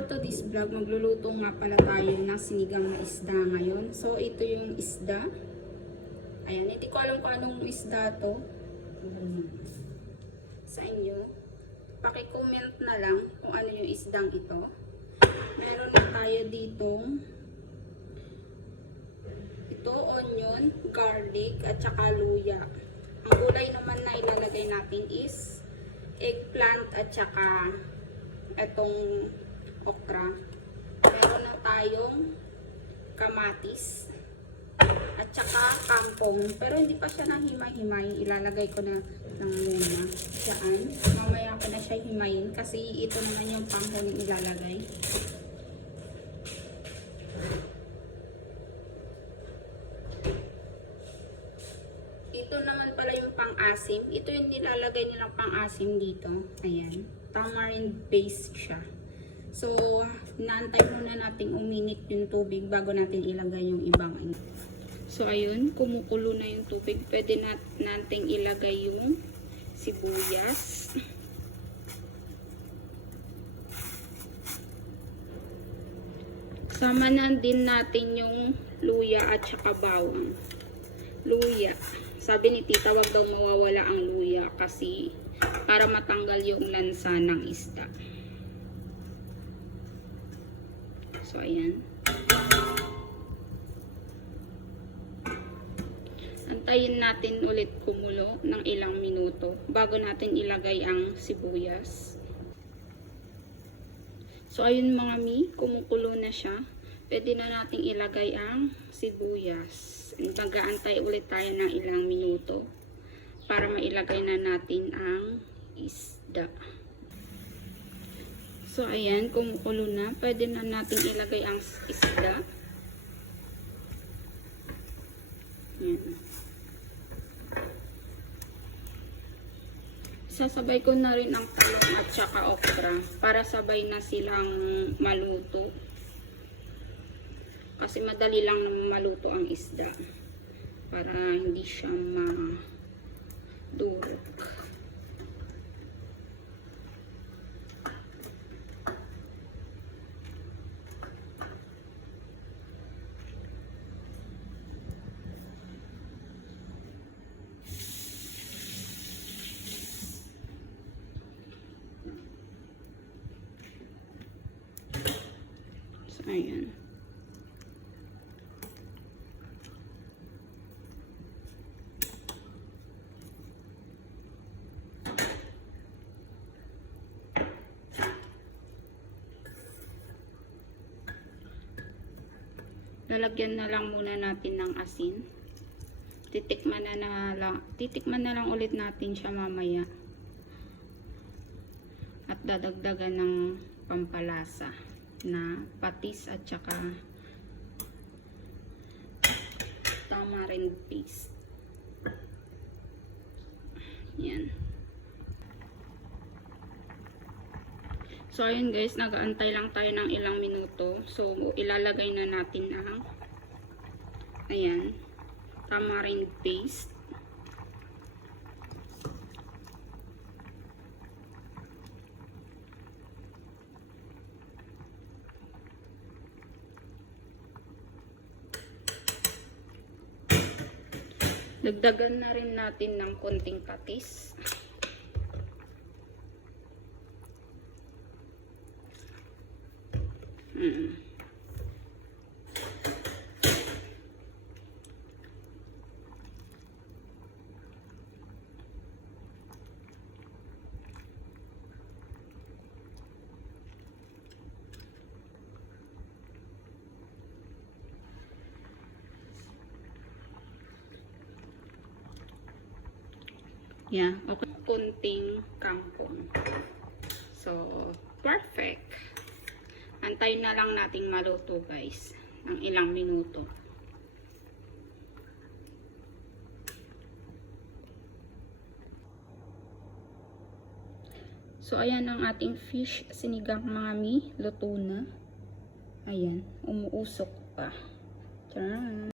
for today's vlog, magluluto nga pala tayo ng sinigang na isda ngayon. So, ito yung isda. Ayan, hindi ko alam kung anong isda to. Sa inyo. Paki-comment na lang kung ano yung isdang ito. Meron na tayo dito. Ito, onion, garlic, at saka luya. Ang gulay naman na ilalagay natin is eggplant at saka itong okra. Meron na tayong kamatis at saka kangkong. Pero hindi pa siya nahimay-himay. Ilalagay ko na lang muna dyan. Mamaya ko na siya himayin kasi ito naman yung panghuling ilalagay. Ito naman pala yung pang-asim. Ito yung nilalagay nilang pang-asim dito. Ayan. Tamarind paste siya. So, naantay muna natin uminit yung tubig bago natin ilagay yung ibang. So, ayun. Kumukulo na yung tubig. Pwede natin ilagay yung sibuyas. Sama na din natin yung luya at saka bawang. Luya. Sabi ni tita, wag daw mawawala ang luya kasi para matanggal yung lansa ng isda. So, ayan. Antayin natin ulit kumulo ng ilang minuto bago natin ilagay ang sibuyas. So, ayun mga mi, kumukulo na siya. Pwede na natin ilagay ang sibuyas. Mag-aantay ulit tayo ng ilang minuto para mailagay na natin ang isda. So, ayan, kumukulo na. Pwede na natin ilagay ang isda. Ayan. Sasabay ko na rin ang talong at saka okra para sabay na silang maluto. Kasi madali lang na maluto ang isda para hindi siya madurog. So, ayan. Lalagyan na lang muna natin ng asin. Titikman na lang ulit natin siya mamaya. At dadagdagan ng pampalasa na patis at saka tamarind paste. Yan. So, ayun guys, nag-aantay lang tayo ng ilang minuto. So, ilalagay na natin ang ayan, tamarind paste. Dagdagan na rin natin ng konting patis. Yeah, okay. Kunting kangkong. So, perfect. Antayin na lang nating maluto guys ng ilang minuto. So, ayan ang ating fish sinigang mga mi. Luto na. Ayan, umuusok pa. Tcharam!